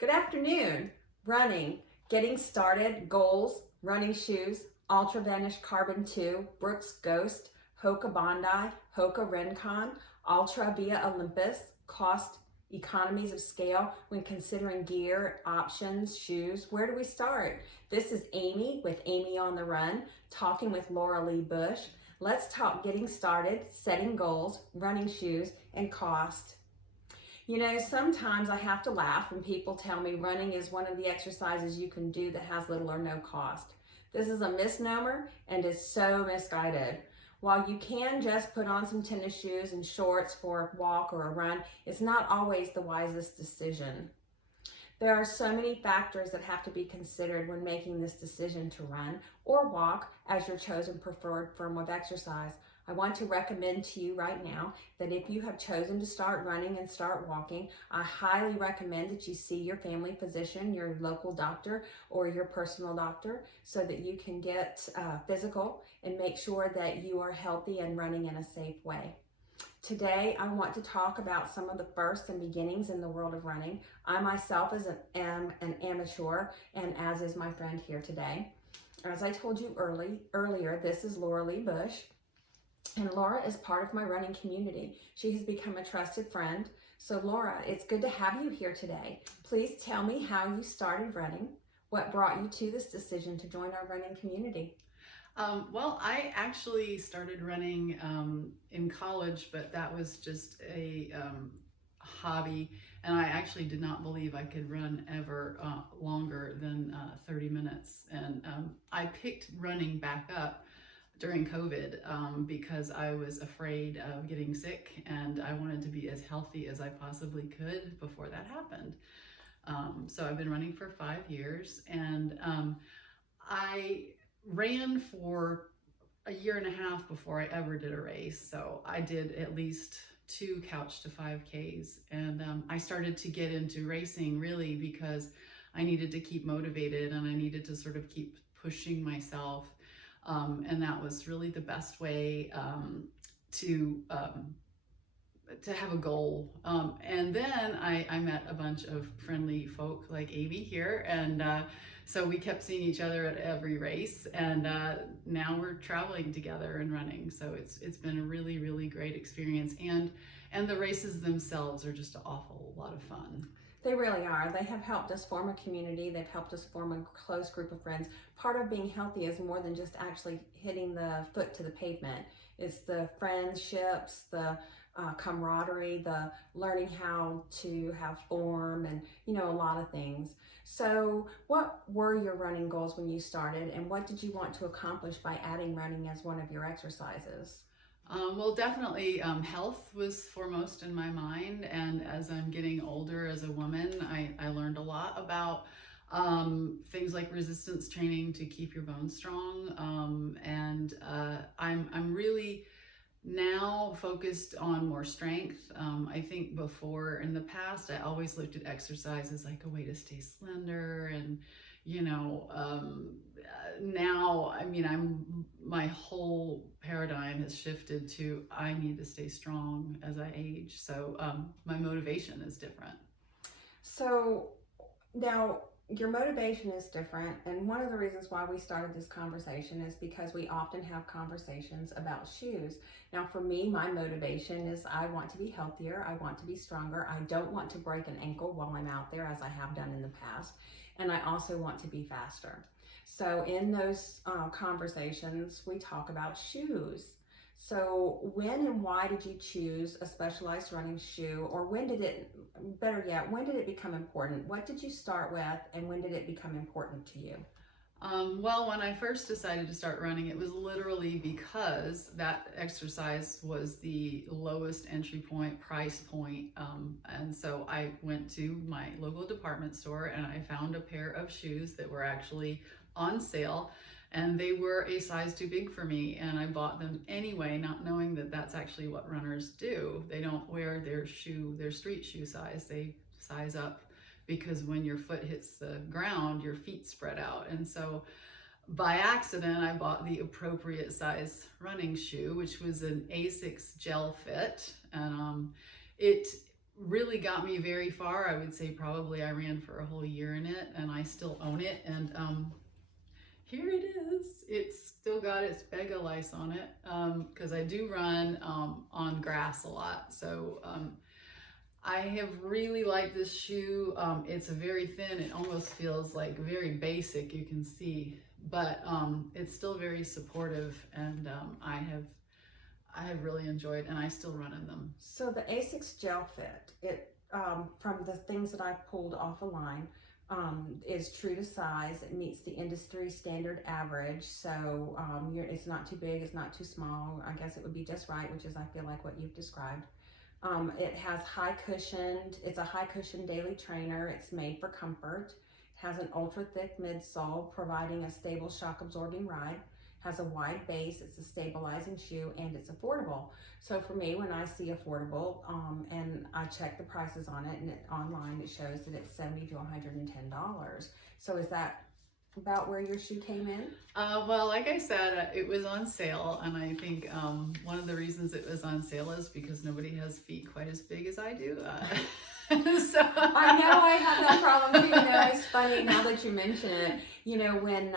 Good afternoon. Running, getting started, goals, running shoes, Ultra Vanish Carbon 2, Brooks Ghost, Hoka Bondi, Hoka Rincon, Ultra Via Olympus, cost economies of scale when considering gear, options, shoes. Where do we start? This is Amy with Amy on the Run, talking with LauraLeigh Bush. Let's talk getting started, setting goals, running shoes, and cost. You know, sometimes I have to laugh when people tell me running is one of the exercises you can do that has little or no cost. This is a misnomer and is so misguided. While you can just put on some tennis shoes and shorts for a walk or a run, it's not always the wisest decision. There are so many factors that have to be considered when making this decision to run or walk as your chosen preferred form of exercise. I want to recommend to you right now that if you have chosen to start running and start walking, I highly recommend that you see your family physician, your local doctor, or your personal doctor so that you can get physical and make sure that you are healthy and running in a safe way. Today, I want to talk about some of the firsts and beginnings in the world of running. I myself am an amateur, and as is my friend here today. As I told you earlier, this is LauraLeigh Bush. And Laura is part of my running community. She has become a trusted friend. So Laura, it's good to have you here today. Please tell me how you started running, what brought you to this decision to join our running community. Well, I actually started running in college, but that was just a hobby, and I actually did not believe I could run ever longer than 30 minutes. And I picked running back up during COVID because I was afraid of getting sick, and I wanted to be as healthy as I possibly could before that happened. So I've been running for 5 years, and I ran for a year and a half before I ever did a race. So I did at least 2 couch to 5Ks, and I started to get into racing really because I needed to keep motivated and I needed to sort of keep pushing myself. And that was really the best way to have a goal. And then I met a bunch of friendly folk like Amy here, and so we kept seeing each other at every race, and now we're traveling together and running. So it's been a really, really great experience, and the races themselves are just an awful lot of fun. They really are. They have helped us form a community. They've helped us form a close group of friends. Part of being healthy is more than just actually hitting the foot to the pavement. It's the friendships, the camaraderie, the learning how to have form, and a lot of things. So what were your running goals when you started, and what did you want to accomplish by adding running as one of your exercises? Well, definitely health was foremost in my mind, and as I'm getting older as a woman, I learned a lot about things like resistance training to keep your bones strong, and I'm really now focused on more strength. I think before, in the past, I always looked at exercise as like a way to stay slender, and now, I mean, my whole paradigm has shifted to I need to stay strong as I age. So my motivation is different. So now your motivation is different, and one of the reasons why we started this conversation is because we often have conversations about shoes. Now for me, my motivation is I want to be healthier, I want to be stronger, I don't want to break an ankle while I'm out there as I have done in the past, and I also want to be faster. So in those conversations, we talk about shoes. So when and why did you choose a specialized running shoe, or when did it become important? What did you start with, and when did it become important to you? Well, when I first decided to start running, it was literally because that exercise was the lowest entry point, price point. And so I went to my local department store and I found a pair of shoes that were actually on sale, and they were a size too big for me, and I bought them anyway, not knowing that that's actually what runners do. They don't wear their street shoe size, they size up, because when your foot hits the ground, your feet spread out. And so by accident, I bought the appropriate size running shoe, which was an Asics gel fit, and it really got me very far. I would say probably I ran for a whole year in it, and I still own it. And here it is. It's still got its Bega lice on it because I do run on grass a lot. So I have really liked this shoe. It's very thin. It almost feels like very basic, you can see, but it's still very supportive, and I have really enjoyed, and I still run in them. So the Asics Gel Fit, it from the things that I pulled off a line, is true to size. It meets the industry standard average. So it's not too big, it's not too small. I guess it would be just right, which is I feel like what you've described. It has it's a high cushioned daily trainer. It's made for comfort. It has an ultra thick midsole, providing a stable shock absorbing ride. Has a wide base, it's a stabilizing shoe, and it's affordable. So for me, when I see affordable, and I check the prices on it, and online it shows that it's $70 to $110. So is that about where your shoe came in? Well, like I said, it was on sale, and I think one of the reasons it was on sale is because nobody has feet quite as big as I do. So I know I have that problem too. You know, it's funny now that you mention it. You know, when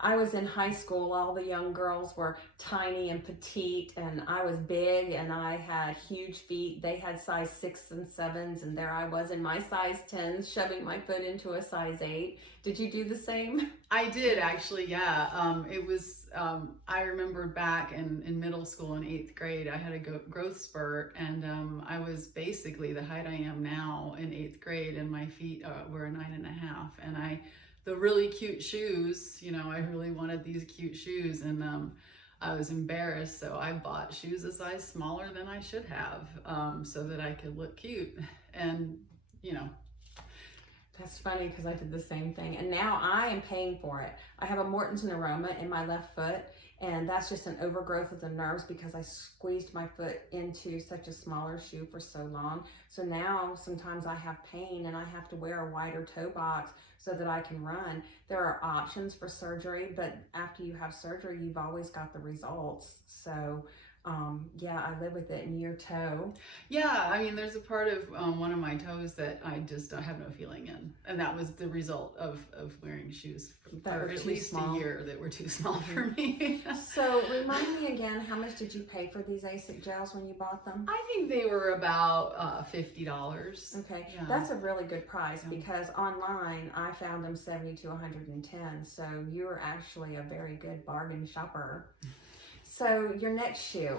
I was in high school, all the young girls were tiny and petite, and I was big, and I had huge feet. They had size 6s and 7s, and there I was in my size 10s, shoving my foot into a size 8. Did you do the same? I did, actually, yeah. It was, I remember back in middle school in 8th grade, I had a growth spurt, and I was basically the height I am now in 8th grade, and my feet were a 9.5. And the really cute shoes, you know, I really wanted these cute shoes, and I was embarrassed, so I bought shoes a size smaller than I should have, so that I could look cute. And, you know, that's funny because I did the same thing, and now I am paying for it. I have a Morton's neuroma in my left foot, and that's just an overgrowth of the nerves because I squeezed my foot into such a smaller shoe for so long. So now sometimes I have pain and I have to wear a wider toe box so that I can run. There are options for surgery, but after you have surgery, you've always got the results. So yeah, I live with it in your toe. Yeah, I mean, there's a part of one of my toes that I have no feeling in. And that was the result of wearing shoes for at least a year that were too small for me. So remind me again, how much did you pay for these ASIC gels when you bought them? I think they were about $50. Okay, yeah. That's a really good price because online I found them $70 to $110. So you're actually a very good bargain shopper. So your next shoe.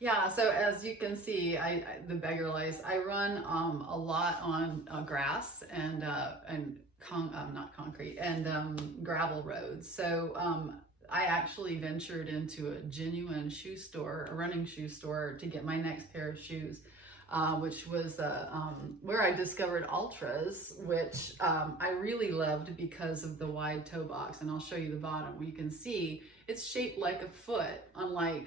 Yeah, so as you can see, the beggar lice, I run a lot on grass and not concrete, and gravel roads. So I actually ventured into a genuine shoe store, a running shoe store, to get my next pair of shoes, which was where I discovered Ultras, which I really loved because of the wide toe box. And I'll show you the bottom where you can see it's shaped like a foot, unlike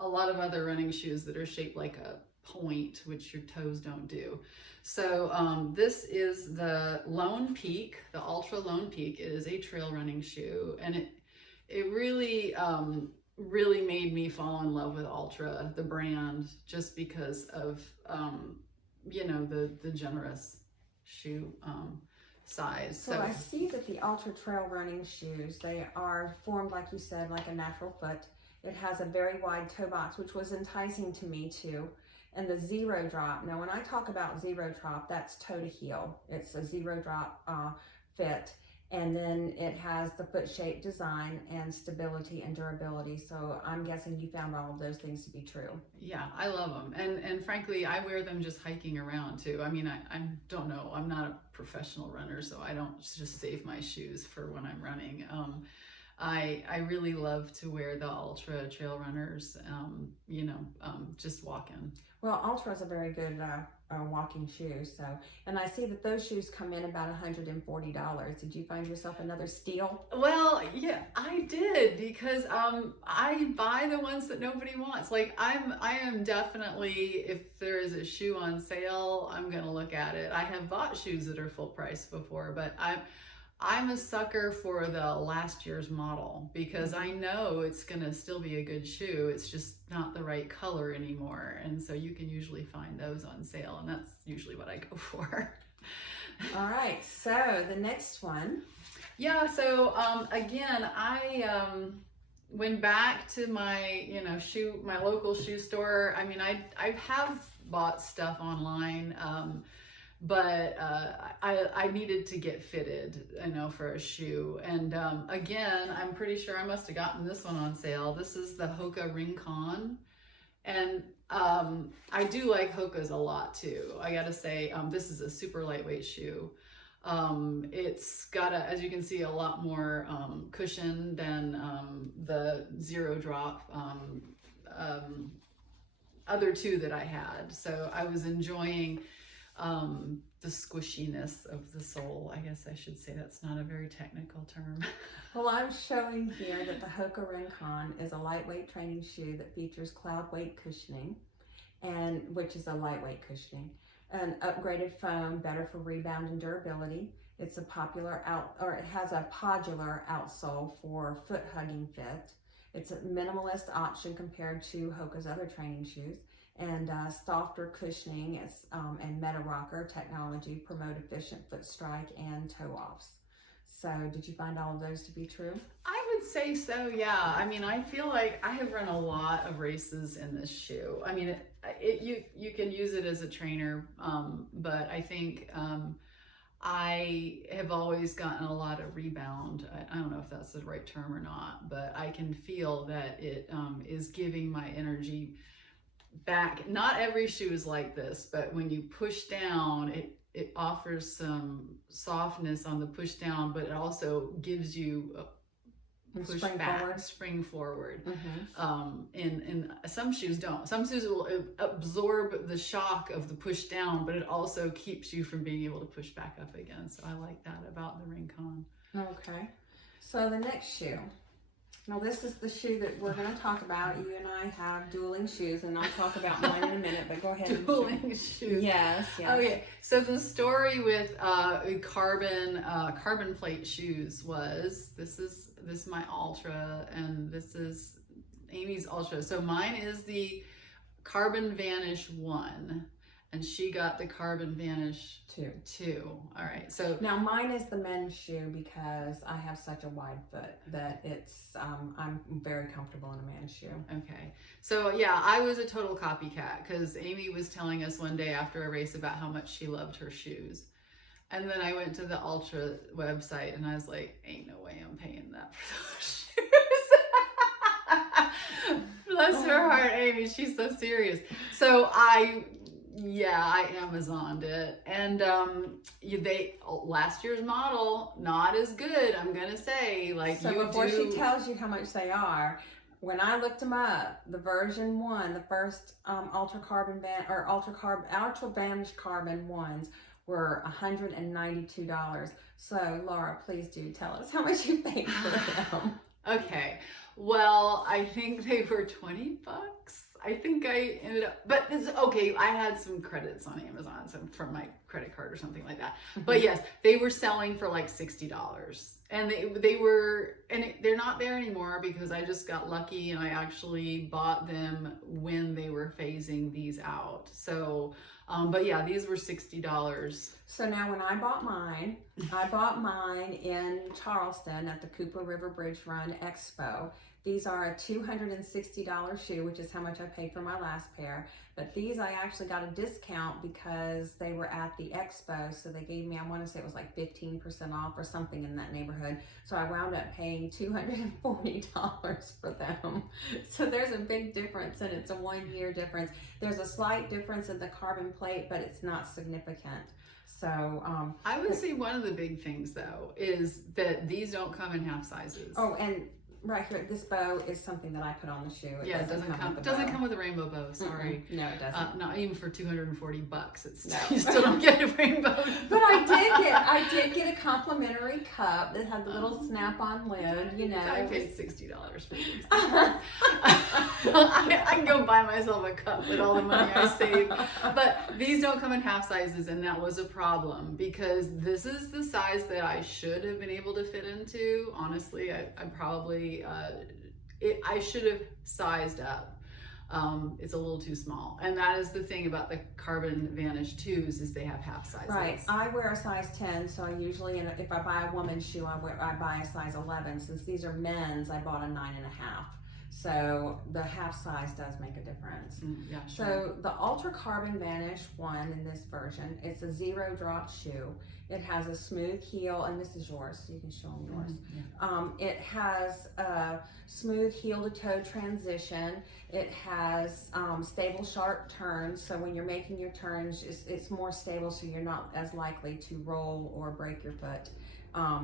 a lot of other running shoes that are shaped like a point, which your toes don't do. So this is the Lone Peak, the Ultra Lone Peak. It is a trail running shoe, and it really really made me fall in love with Ultra, the brand, just because of you know, the generous shoe size. So I see that the Ultra Trail running shoes, they are formed, like you said, like a natural foot. It has a very wide toe box, which was enticing to me too. And the zero drop. Now, when I talk about zero drop, that's toe to heel. It's a zero drop fit. And then it has the foot shape design and stability and durability. So I'm guessing you found all of those things to be true. Yeah, I love them. And frankly, I wear them just hiking around too. I mean, I don't know. I'm not a professional runner, so I don't just save my shoes for when I'm running. I really love to wear the Ultra Trail Runners, you know, just walking. Well, Ultra is a very good walking shoe. So, and I see that those shoes come in about $140. Did you find yourself another steal? Well, yeah, I did, because I buy the ones that nobody wants. Like I am definitely, if there is a shoe on sale, I'm gonna look at it. I have bought shoes that are full price before, but I'm a sucker for the last year's model because I know it's going to still be a good shoe. It's just not the right color anymore. And so you can usually find those on sale, and that's usually what I go for. All right, so the next one. Yeah, so again, I went back to my, my local shoe store. I mean, I have bought stuff online, but I needed to get fitted, for a shoe. And again, I'm pretty sure I must have gotten this one on sale. This is the Hoka Rincon. And I do like Hokas a lot too. I gotta say, this is a super lightweight shoe. It's got, as you can see, a lot more cushion than the Zero Drop other two that I had. So I was enjoying the squishiness of the sole. I guess I should say that's not a very technical term. Well, I'm showing here that the Hoka Rincon is a lightweight training shoe that features cloud weight cushioning, and which is a lightweight cushioning, an upgraded foam, better for rebound and durability. It's a it has a podular outsole for foot hugging fit. It's a minimalist option compared to Hoka's other training shoes, and softer cushioning and Meta Rocker technology promote efficient foot strike and toe offs. So did you find all of those to be true? I would say so, yeah. I mean, I feel like I have run a lot of races in this shoe. I mean, you can use it as a trainer, but I think I have always gotten a lot of rebound. I don't know if that's the right term or not, but I can feel that it is giving my energy back. Not every shoe is like this, but when you push down, it offers some softness on the push down, but it also gives you a push back, spring forward. Mm-hmm. And some shoes don't. Some shoes will absorb the shock of the push down, but it also keeps you from being able to push back up again. So I like that about the Rincon. Okay. So the next shoe. Now this is the shoe that we're going to talk about. You and I have dueling shoes, and I'll talk about mine in a minute, but go ahead. Dueling shoes. Yes, yes. Okay, so the story with carbon plate shoes was, this is my Ultra, and this is Amy's Ultra. So mine is the Carbon Vanish 1, and she got the Carbon Vanish 2. All right, so now mine is the men's shoe because I have such a wide foot that it's I'm very comfortable in a man's shoe. Okay, so yeah, I was a total copycat because Amy was telling us one day after a race about how much she loved her shoes, and then I went to the Ultra website and I was like, ain't no way I'm paying that for those shoes. Bless her heart, Amy, she's so serious. So I Amazoned it, and last year's model, not as good, I'm gonna say. Like, so before she tells you how much they are, when I looked them up, the version 1, the first Ultra Vanish Carbon ones were $192. So Laura, please do tell us how much you paid for them. Okay, well, I think they were $20. I think I ended up, but it's okay. I had some credits on Amazon, from my credit card or something like that. But yes, they were selling for like $60, and they're not there anymore because I just got lucky and I actually bought them when they were phasing these out. So, but yeah, these were $60. So now when I bought mine in Charleston at the Cooper River Bridge Run Expo. These are a $260 shoe, which is how much I paid for my last pair. But these I actually got a discount because they were at the expo. So they gave me, I want to say it was like 15% off or something in that neighborhood. So I wound up paying $240 for them. So there's a big difference, and it's a 1-year difference. There's a slight difference in the carbon plate, but it's not significant. So I would say one of the big things though is that these don't come in half sizes. Oh, and right here, this bow is something that I put on the shoe. It doesn't come with a rainbow bow. Sorry. No, it doesn't. Not even for $240. You still don't get a rainbow. But I I did get a complimentary cup that had the little snap-on lid, you know. I paid $60 for these. I can go buy myself a cup with all the money I saved. But these don't come in half sizes, and that was a problem because this is the size that I should have been able to fit into. Honestly, I probably, I should have sized up. It's a little too small, and that is the thing about the Carbon Vanish 2s is they have half sizes. Right. I wear a size 10, so I usually, if I buy a woman's shoe, I buy a size 11. Since these are men's, I bought a 9.5. So the half size does make a difference. Yeah, sure. So the Ultra Carbon Vanish one in this version, it's a 0 drop shoe. It has a smooth heel, and this is yours, so you can show them yours. It has a smooth heel to toe transition. It has stable, sharp turns, so when you're making your turns, it's more stable, so you're not as likely to roll or break your foot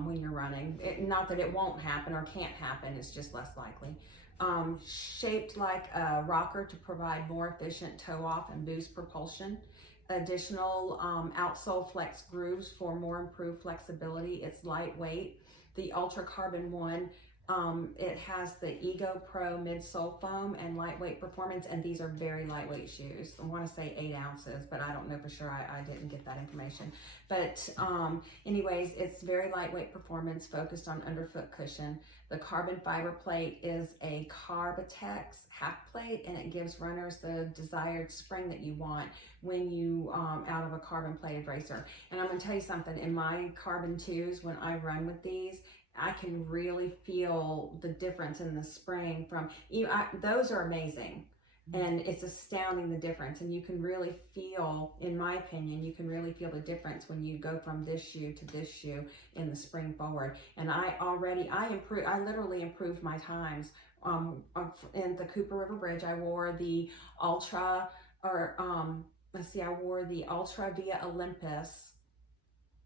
when you're running. Not that it won't happen or can't happen, it's just less likely. Shaped like a rocker to provide more efficient toe off and boost propulsion. Additional outsole flex grooves for more improved flexibility. It's lightweight. The Ultra Carbon one, it has the Ego Pro midsole foam and lightweight performance, and these are very lightweight shoes. I want to say 8 ounces, but I don't know for sure. I didn't get that information. But anyways, it's very lightweight performance focused on underfoot cushion. The carbon fiber plate is a Carbotex half plate, and it gives runners the desired spring that you want when you out of a carbon plated racer. And I'm going to tell you something, in my Carbon 2s, when I run with these, I can really feel the difference in the spring from, those are amazing. And it's astounding the difference, and you can really feel, in my opinion, you can really feel the difference when you go from this shoe to this shoe in the spring forward. And I literally improved my times. In the Cooper River Bridge, I wore the Ultra, I wore the Ultra via Olympus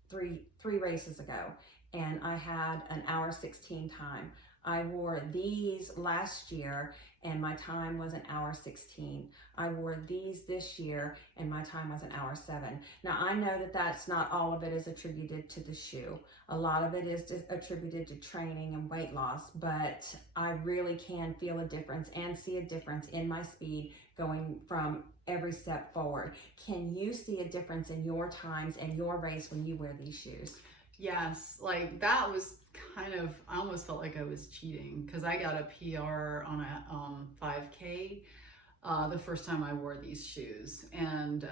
three races ago, and I had an hour 16 time. I wore these last year and my time was an hour 16. I wore these this year and my time was an hour 7. Now I know that that's not all of it is attributed to the shoe. A lot of it is attributed to training and weight loss, but I really can feel a difference and see a difference in my speed going from every step forward. Can you see a difference in your times and your race when you wear these shoes? Yes, like that was kind of, I almost felt like I was cheating because I got a PR on a 5K the first time I wore these shoes, and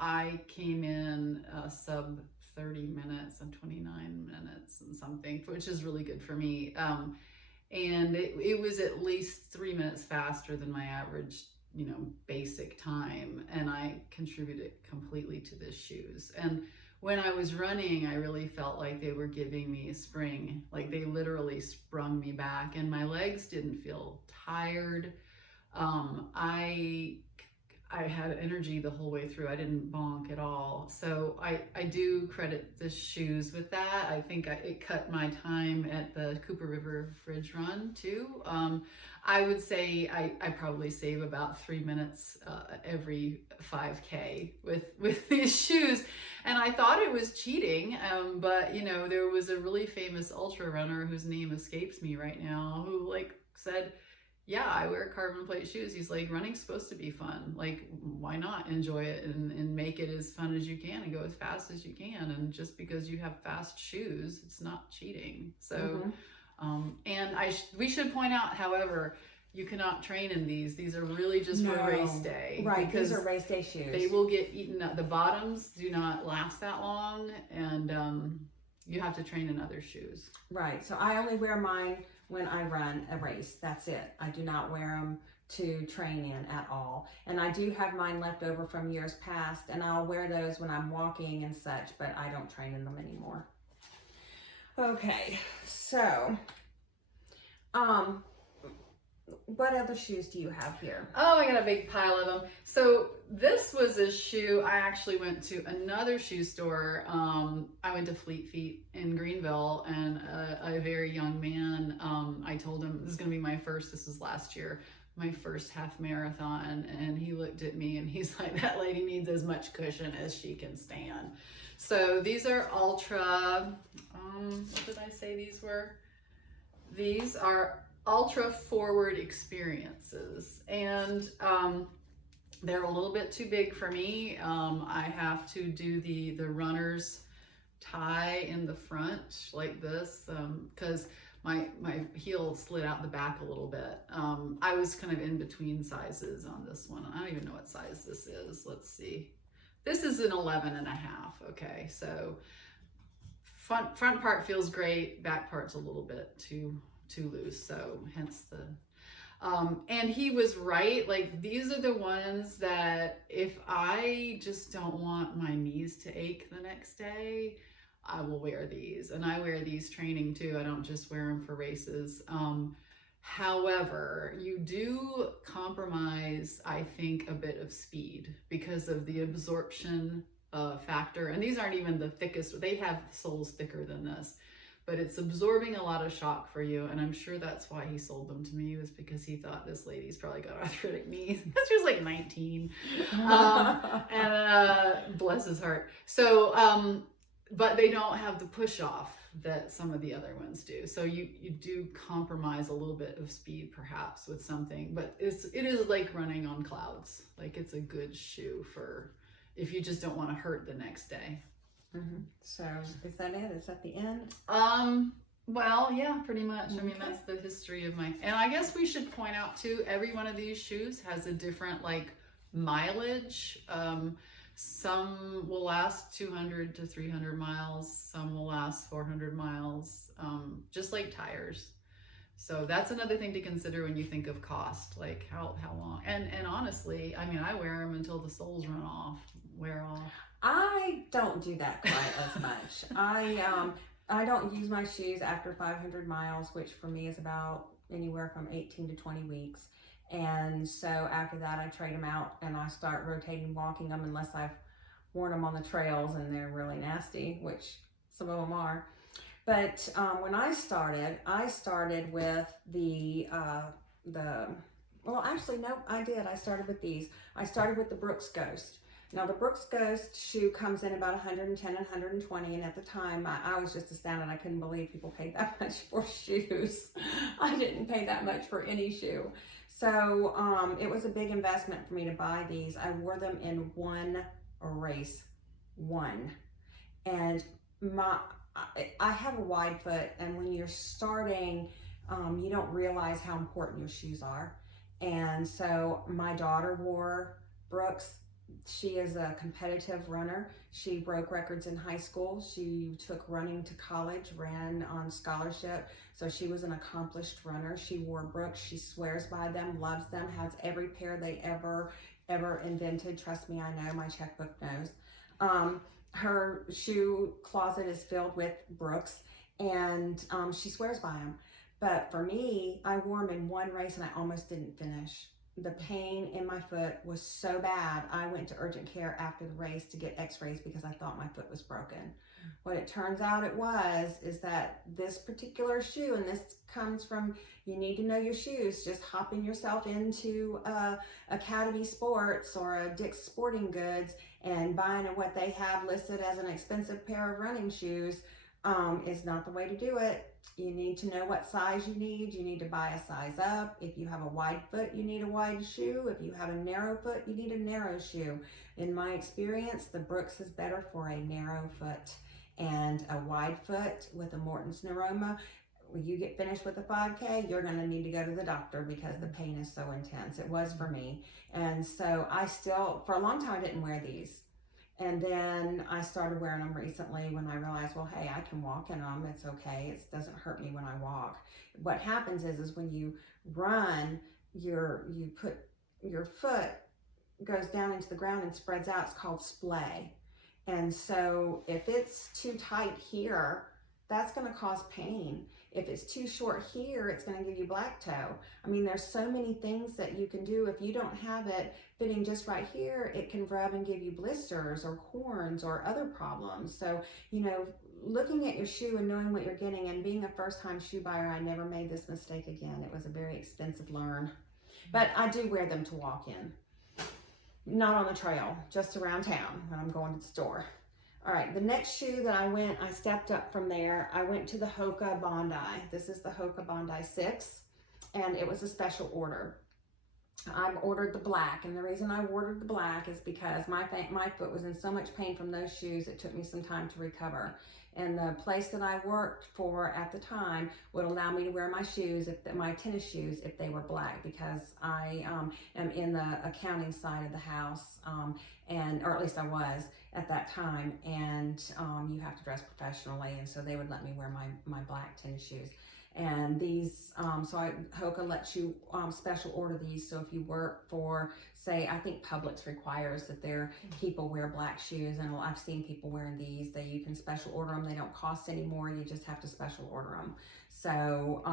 I came in sub 30 minutes and 29 minutes and something, which is really good for me. And it was at least 3 minutes faster than my average, basic time, and I contributed completely to the shoes. And when I was running, I really felt like they were giving me a spring, like they literally sprung me back, and my legs didn't feel tired. I had energy the whole way through. I didn't bonk at all. So I do credit the shoes with that. I think it cut my time at the Cooper River Bridge run too. I would say I probably save about 3 minutes every 5K with these shoes. And I thought it was cheating, but there was a really famous ultra runner whose name escapes me right now, who said, yeah, I wear carbon plate shoes. He's like, running's supposed to be fun. Like, why not enjoy it and make it as fun as you can and go as fast as you can? And just because you have fast shoes, it's not cheating. So, and we should point out, however, you cannot train in these. These are really just for race day. Right, these are race day shoes. They will get eaten up. The bottoms do not last that long, and you have to train in other shoes. Right, so I only wear mine when I run a race. That's it. I do not wear them to train in at all. And I do have mine left over from years past, and I'll wear those when I'm walking and such, but I don't train in them anymore. Okay, so what other shoes do you have here? Oh, I got a big pile of them. So this was a shoe. I actually went to another shoe store. I went to Fleet Feet in Greenville, and a very young man, I told him, this is going to be my first, this was last year, my first half marathon, and he looked at me and he's like, that lady needs as much cushion as she can stand. So these are Ultra, what did I say these were? These are Ultra Forward Experiences, and they're a little bit too big for me. I have to do the runner's tie in the front like this, because my heel slid out the back a little bit. I was kind of in between sizes on this one. I don't even know what size this is. Let's see. This is an 11 and a half. Okay, so front part feels great, back part's a little bit too loose, so hence the and he was right. Like, these are the ones that if I just don't want my knees to ache the next day, I will wear these. And I wear these training too. I don't just wear them for races. However, you do compromise, I think, a bit of speed because of the absorption factor. And these aren't even the thickest. They have soles thicker than this, but it's absorbing a lot of shock for you. And I'm sure that's why he sold them to me, was because he thought this lady's probably got arthritic knees. She was like 19. And bless his heart. So, but they don't have the push off that some of the other ones do. So you do compromise a little bit of speed perhaps with something, but it is like running on clouds. Like, it's a good shoe for if you just don't want to hurt the next day. Mm-hmm. So is that it? Is that the end? Well, yeah, pretty much. Okay. I mean, that's the history of and I guess we should point out too, every one of these shoes has a different like mileage. Some will last 200 to 300 miles. Some will last 400 miles, just like tires. So that's another thing to consider when you think of cost, like how long. And honestly, I mean, I wear them until the soles wear off. I don't do that quite as much. I don't use my shoes after 500 miles, which for me is about anywhere from 18 to 20 weeks. And so after that, I trade them out and I start rotating walking them, unless I've worn them on the trails and they're really nasty, which some of them are. But when I started with well, actually, no, I did. I started with these. I started with the Brooks Ghost. Now, the Brooks Ghost shoe comes in about 110 and 120, and at the time, I was just astounded. I couldn't believe people paid that much for shoes. I didn't pay that much for any shoe. So it was a big investment for me to buy these. I wore them in one race, and I have a wide foot, and when you're starting, you don't realize how important your shoes are. And so my daughter wore Brooks. She is a competitive runner. She broke records in high school. She took running to college, ran on scholarship. So she was an accomplished runner. She wore Brooks. She swears by them, loves them, has every pair they ever invented. Trust me, I know. My checkbook knows. Her shoe closet is filled with Brooks, and she swears by them. But for me, I wore them in one race and I almost didn't finish. The pain in my foot was so bad, I went to urgent care after the race to get x-rays because I thought my foot was broken. What it turns out is that this particular shoe, and this comes from, you need to know your shoes, just hopping yourself into Academy Sports or a Dick's Sporting Goods and buying what they have listed as an expensive pair of running shoes is not the way to do it. You need to know what size you need. You need to buy a size up. If you have a wide foot, you need a wide shoe. If you have a narrow foot, you need a narrow shoe. In my experience, the Brooks is better for a narrow foot, and a wide foot with a Morton's neuroma. When you get finished with a 5K, you're going to need to go to the doctor because the pain is so intense. It was for me. And so for a long time, I didn't wear these. And then I started wearing them recently when I realized, well, hey, I can walk in them. It's okay. It doesn't hurt me when I walk. What happens is when you run, you put your foot goes down into the ground and spreads out. It's called splay. And so if it's too tight here, that's going to cause pain. If it's too short here, it's going to give you black toe. I mean, there's so many things that you can do. If you don't have it fitting just right here, it can rub and give you blisters or corns or other problems. So, looking at your shoe and knowing what you're getting, and being a first-time shoe buyer, I never made this mistake again. It was a very expensive learn. But I do wear them to walk in. Not on the trail, just around town when I'm going to the store. All right, the next shoe that I stepped up from there. I went to the Hoka Bondi. This is the Hoka Bondi 6, and it was a special order. I ordered the black, and the reason I ordered the black is because my foot was in so much pain from those shoes, it took me some time to recover. And the place that I worked for at the time would allow me to wear my shoes, my tennis shoes, if they were black, because I am in the accounting side of the house, or at least I was at that time, and you have to dress professionally, and so they would let me wear my black tennis shoes. And these, Hoka lets you special order these. So if you work for, say, I think Publix requires that their people wear black shoes, and I've seen people wearing these. You can special order them. They don't cost anymore. You just have to special order them. So,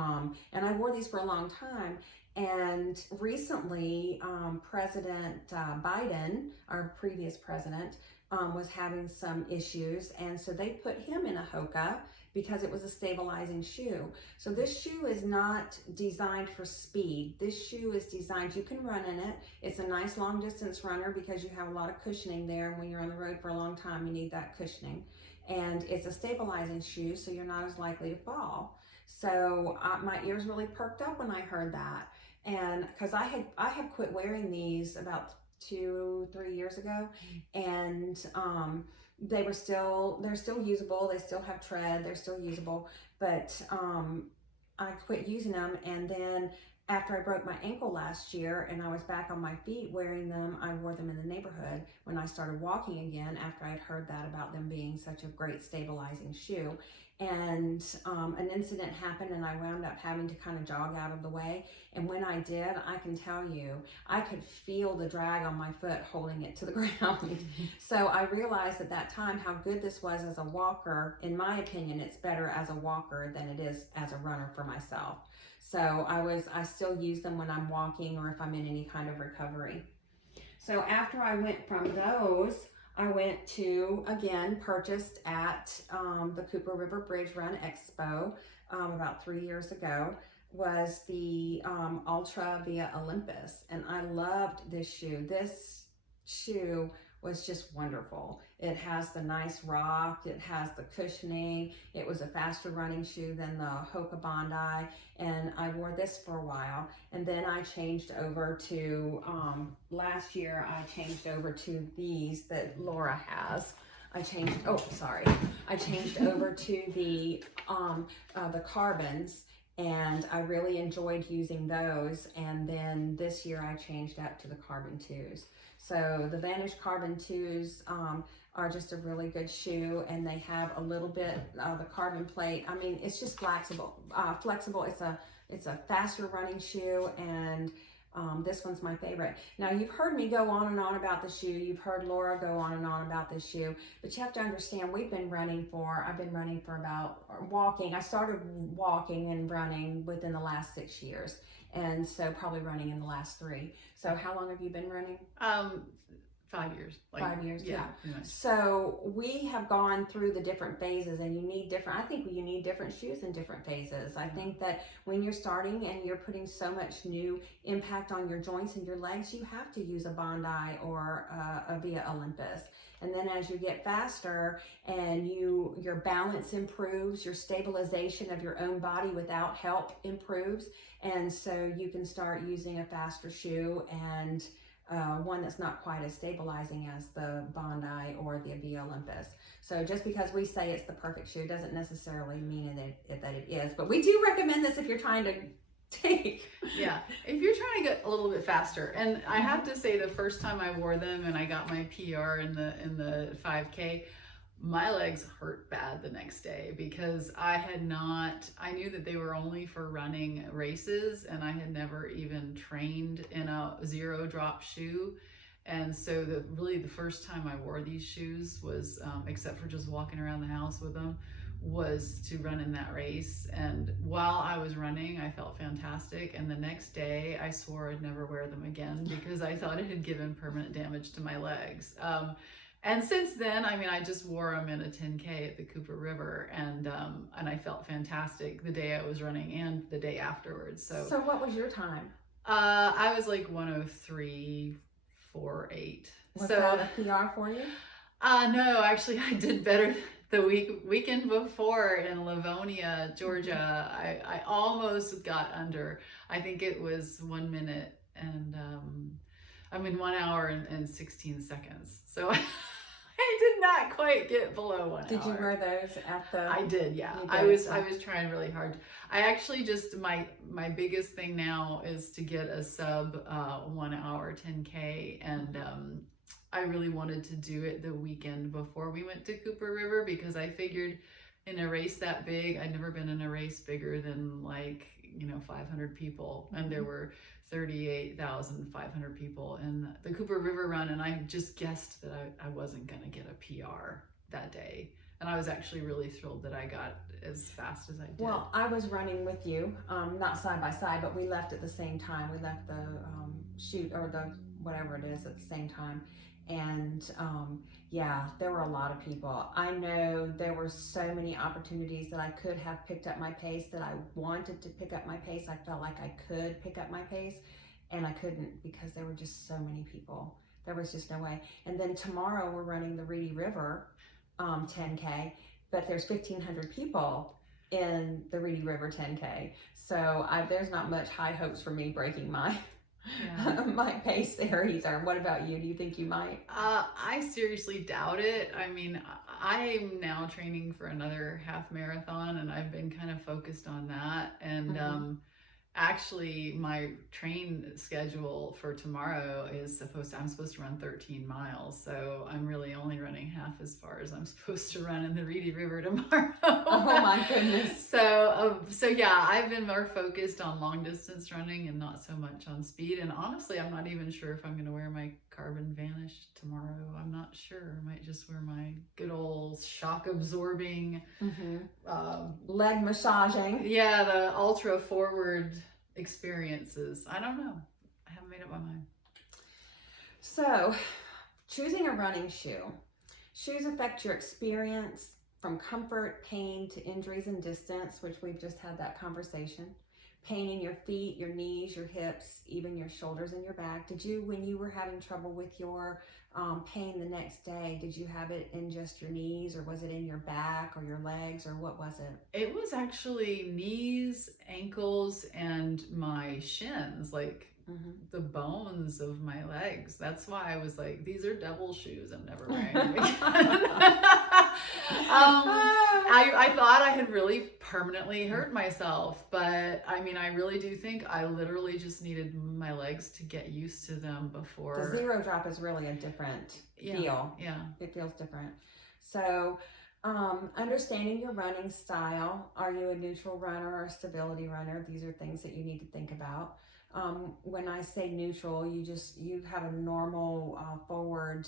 and I wore these for a long time. And recently, President Biden, our previous president, was having some issues, and so they put him in a Hoka because it was a stabilizing shoe. So this shoe is not designed for speed. This shoe is designed, you can run in it. It's a nice long distance runner because you have a lot of cushioning there. And when you're on the road for a long time, you need that cushioning. And it's a stabilizing shoe, so you're not as likely to fall. So my ears really perked up when I heard that. And because I had quit wearing these about 2-3 years ago, and they're still usable. They still have tread. They're still usable, but I quit using them. And then after I broke my ankle last year and I was back on my feet wearing them, I wore them in the neighborhood when I started walking again after I'd heard that about them being such a great stabilizing shoe. And an incident happened, and I wound up having to kind of jog out of the way. And when I did, I can tell you, I could feel the drag on my foot holding it to the ground. So I realized at that time how good this was as a walker. In my opinion, it's better as a walker than it is as a runner for myself. So I still use them when I'm walking or if I'm in any kind of recovery. So after I went from those, I went to, again, purchased at the Cooper River Bridge Run Expo about 3 years ago, was the Ultra Via Olympus. And I loved this shoe. This shoe was just wonderful. It has the nice rock, it has the cushioning, it was a faster running shoe than the Hoka Bondi, and I wore this for a while. And then I changed over to, last year I changed over to these that Laura has. I changed over to the carbons, and I really enjoyed using those. And then this year I changed up to the carbon 2s. So the Vanish Carbon 2s are just a really good shoe, and they have a little bit of the carbon plate. I mean, it's just flexible. It's a faster running shoe, and this one's my favorite. Now, you've heard me go on and on about the shoe. You've heard Laura go on and on about this shoe, but you have to understand, I've been running for about walking. I started walking and running within the last 6 years. And so probably running in the last 3. So how long have you been running? 5 years. 5 years, yeah. Nice. So we have gone through the different phases, and I think you need different shoes in different phases. I think that when you're starting and you're putting so much new impact on your joints and your legs, you have to use a Bondi or a Via Olympus. And then as you get faster and your balance improves, your stabilization of your own body without help improves. And so you can start using a faster shoe and one that's not quite as stabilizing as the Bondi or the Via Olympus. So just because we say it's the perfect shoe doesn't necessarily mean that it is. But we do recommend this if you're trying to take. Yeah, if you're trying to get a little bit faster. And I have to say, the first time I wore them and I got my PR in the 5K, my legs hurt bad the next day because I knew that they were only for running races, and I had never even trained in a 0 drop shoe. And so the first time I wore these shoes was, except for just walking around the house with them, was to run in that race. And while I was running, I felt fantastic. And the next day I swore I'd never wear them again because I thought it had given permanent damage to my legs. And since then, I mean, I just wore them in a 10K at the Cooper River, and I felt fantastic the day I was running and the day afterwards. So what was your time? I was like 103.48. Was So that a PR for you? no, actually I did better the weekend before in Livonia, Georgia. I almost got under. I think it was 1 minute and 1 hour and 16 seconds. So I did not quite get below 1 hour. Did you wear those at the? I did, yeah. You I did, was so- I was trying really hard. I actually just my biggest thing now is to get a sub 1 hour 10K, and I really wanted to do it the weekend before we went to Cooper River, because I figured in a race that big, I'd never been in a race bigger than 500 people, and there were 38,500 people in the Cooper River run, and I just guessed that I wasn't gonna get a PR that day. And I was actually really thrilled that I got as fast as I did. Well, I was running with you, not side by side, but we left at the same time. We left the chute, or the whatever it is, at the same time. And yeah, there were a lot of people. I know there were so many opportunities that I could have picked up my pace, that I wanted to pick up my pace. I felt like I could pick up my pace, and I couldn't because there were just so many people. There was just no way. And then tomorrow we're running the Reedy River 10K, but there's 1,500 people in the Reedy River 10K. So there's not much high hopes for me breaking my my pace there either. What about you? Do you think you might? I seriously doubt it. I mean, I'm now training for another half marathon, and I've been kind of focused on that. And actually, my train schedule for tomorrow is I'm supposed to run 13 miles. So I'm really only running half as far as I'm supposed to run in the Reedy River tomorrow. Oh my goodness. So yeah, I've been more focused on long distance running and not so much on speed. And honestly, I'm not even sure if I'm going to wear my Carbon Vanish tomorrow. I'm not sure. I might just wear my good old shock absorbing, leg massaging. Yeah, the ultra forward experiences. I don't know. I haven't made up my mind. So, choosing a running shoe. Shoes affect your experience, from comfort, pain, to injuries and distance, which we've just had that conversation. Pain in your feet, your knees, your hips, even your shoulders and your back. Did you, when you were having trouble with your pain the next day, did you have it in just your knees, or was it in your back or your legs, or what was it? It was actually knees, ankles, and my shins, like the bones of my legs. That's why I was like, these are devil shoes. I'm never wearing them again. I thought I had really permanently hurt myself, but I mean, I really do think I literally just needed my legs to get used to them before. The zero drop is really a different feel. Yeah. It feels different. So, understanding your running style. Are you a neutral runner or a stability runner? These are things that you need to think about. When I say neutral, you have a normal forward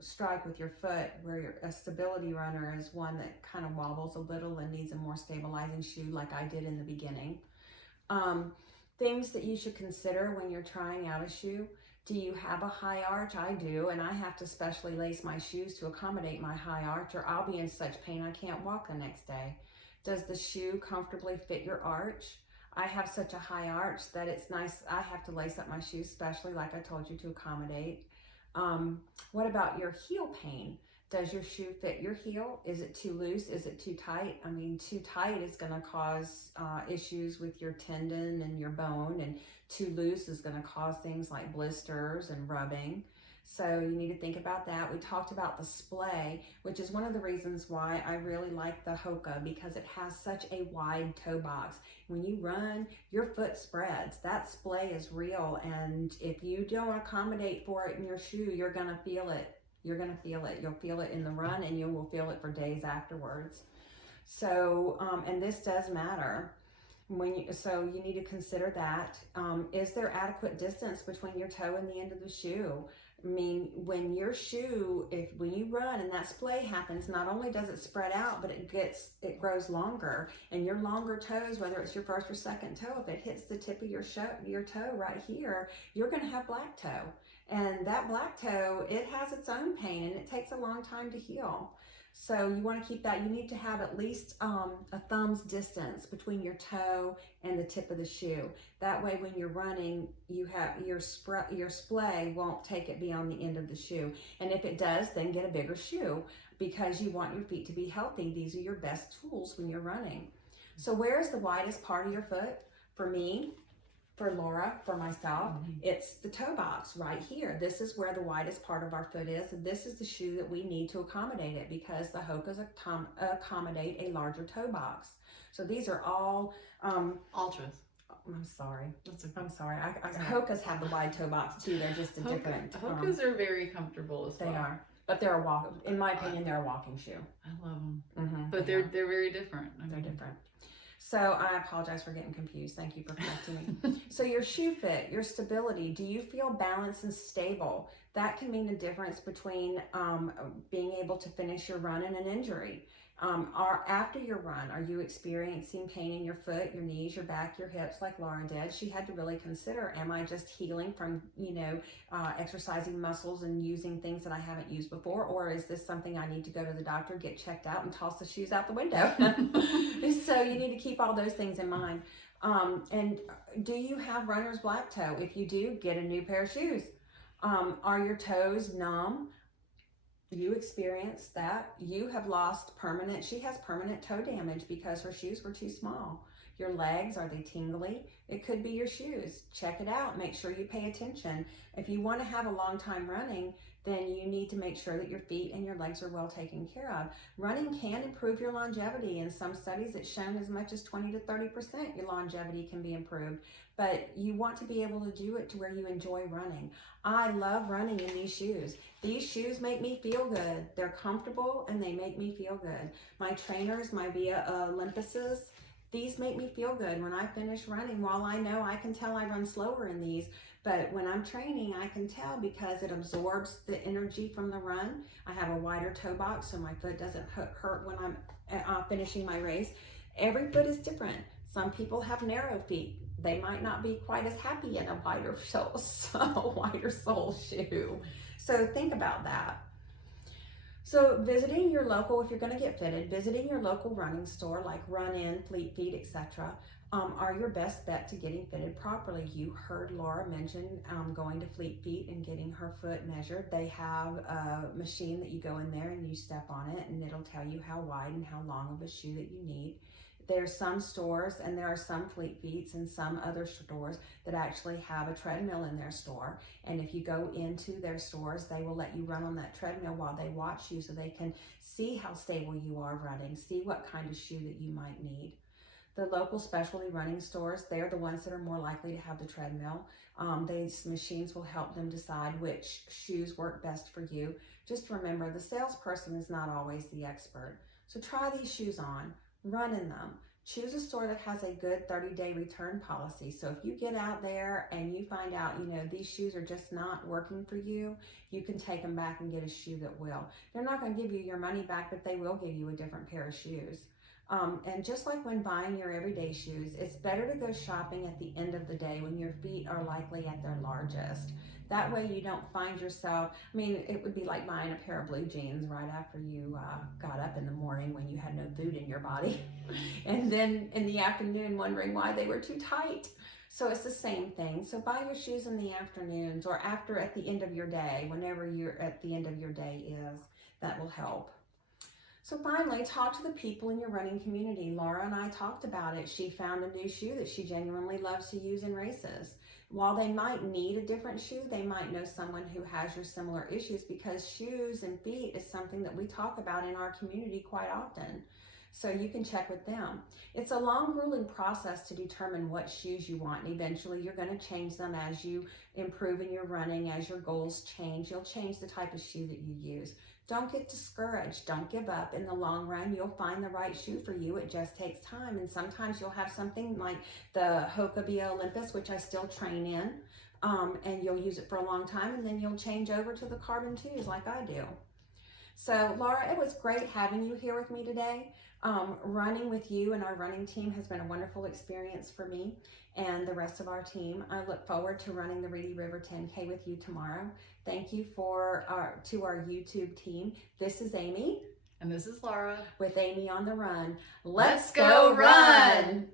strike with your foot, where a stability runner is one that kind of wobbles a little and needs a more stabilizing shoe, like I did in the beginning. Things that you should consider when you're trying out a shoe. Do you have a high arch? I do, and I have to specially lace my shoes to accommodate my high arch, or I'll be in such pain I can't walk the next day. Does the shoe comfortably fit your arch? I have such a high arch that it's nice. I have to lace up my shoes, especially like I told you, to accommodate. What about your heel pain? Does your shoe fit your heel? Is it too loose? Is it too tight? I mean, too tight is going to cause issues with your tendon and your bone, and too loose is going to cause things like blisters and rubbing. So you need to think about that. We talked about the splay, which is one of the reasons why I really like the Hoka, because it has such a wide toe box. When you run, your foot spreads. That splay is real, and if you don't accommodate for it in your shoe, you're going to feel it. You're going to feel it. You'll feel it in the run, and you will feel it for days afterwards. So, and this does matter. So you need to consider that. Is there adequate distance between your toe and the end of the shoe? I mean, when your shoe, when you run and that splay happens, not only does it spread out, but it grows longer. And your longer toes, whether it's your first or second toe, if it hits the tip of your toe right here, you're going to have black toe. And that black toe, it has its own pain, and it takes a long time to heal. So you want to keep that. You need to have at least a thumb's distance between your toe and the tip of the shoe. That way when you're running, you have your splay won't take it beyond the end of the shoe. And if it does, then get a bigger shoe because you want your feet to be healthy. These are your best tools when you're running. So where is the widest part of your foot? For me, for Laura, for myself, it's the toe box right here. This is where the widest part of our foot is. And this is the shoe that we need to accommodate it because the Hokas accommodate a larger toe box. So these are all Ultras. I'm sorry. That's okay. I'm sorry. Hokas have the wide toe box too. They're just a different. Hokas are very comfortable as well. They are. But they're a walk. In my opinion, they're a walking shoe. I love them. But They're very different. They're different. So I apologize for getting confused. Thank you for correcting me. So your shoe fit, your stability, do you feel balanced and stable? That can mean the difference between being able to finish your run and an injury. After your run, are you experiencing pain in your foot, your knees, your back, your hips like Laura did? She had to really consider, am I just healing from, exercising muscles and using things that I haven't used before? Or is this something I need to go to the doctor, get checked out, and toss the shoes out the window? So you need to keep all those things in mind. And do you have runner's black toe? If you do, get a new pair of shoes. Are your toes numb? You experienced that. You have lost she has permanent toe damage because her shoes were too small. Your legs, are they tingly? It could be your shoes. Check it out. Make sure you pay attention. If you want to have a long time running, then you need to make sure that your feet and your legs are well taken care of. Running can improve your longevity. In some studies, it's shown as much as 20 to 30% your longevity can be improved. But you want to be able to do it to where you enjoy running. I love running in these shoes. These shoes make me feel good. They're comfortable and they make me feel good. My trainers, my Via Olympuses, these make me feel good. When I finish running, while I know I can tell I run slower in these, but when I'm training, I can tell because it absorbs the energy from the run. I have a wider toe box so my foot doesn't hurt when I'm finishing my race. Every foot is different. Some people have narrow feet. They might not be quite as happy in a wider sole shoe. So think about that. So visiting your local, if you're going to get fitted, visiting your local running store like Run In, Fleet Feet, etc. Are your best bet to getting fitted properly. You heard Laura mention going to Fleet Feet and getting her foot measured. They have a machine that you go in there and you step on it and it'll tell you how wide and how long of a shoe that you need. There's some stores and there are some Fleet Feets and some other stores that actually have a treadmill in their store. And if you go into their stores, they will let you run on that treadmill while they watch you so they can see how stable you are running, see what kind of shoe that you might need. The local specialty running stores, they're the ones that are more likely to have the treadmill. These machines will help them decide which shoes work best for you. Just remember, the salesperson is not always the expert. So try these shoes on. Run in them. Choose a store that has a good 30-day return policy. So if you get out there and you find out, these shoes are just not working for you, you can take them back and get a shoe that will. They're not going to give you your money back, but they will give you a different pair of shoes. And just like when buying your everyday shoes, it's better to go shopping at the end of the day when your feet are likely at their largest. That way you don't find yourself, it would be like buying a pair of blue jeans right after you got up in the morning when you had no food in your body. And then in the afternoon wondering why they were too tight. So it's the same thing. So buy your shoes in the afternoons or at the end of your day, whenever you're at the end of your day is. That will help. So finally, talk to the people in your running community. Laura and I talked about it. She found a new shoe that she genuinely loves to use in races. While they might need a different shoe, they might know someone who has your similar issues because shoes and feet is something that we talk about in our community quite often. So you can check with them. It's a long, grueling process to determine what shoes you want, and eventually you're going to change them as you improve in your running, as your goals change. You'll change the type of shoe that you use. Don't get discouraged. Don't give up. In the long run, you'll find the right shoe for you. It just takes time, and sometimes you'll have something like the Hoka Via Olympus, which I still train in, and you'll use it for a long time, and then you'll change over to the Carbon 2s like I do. So Laura, it was great having you here with me today. Running with you and our running team has been a wonderful experience for me and the rest of our team. I look forward to running the Reedy River 10K with you tomorrow. Thank you to our YouTube team. This is Amy. And this is Laura with Amy on the Run. Let's go run!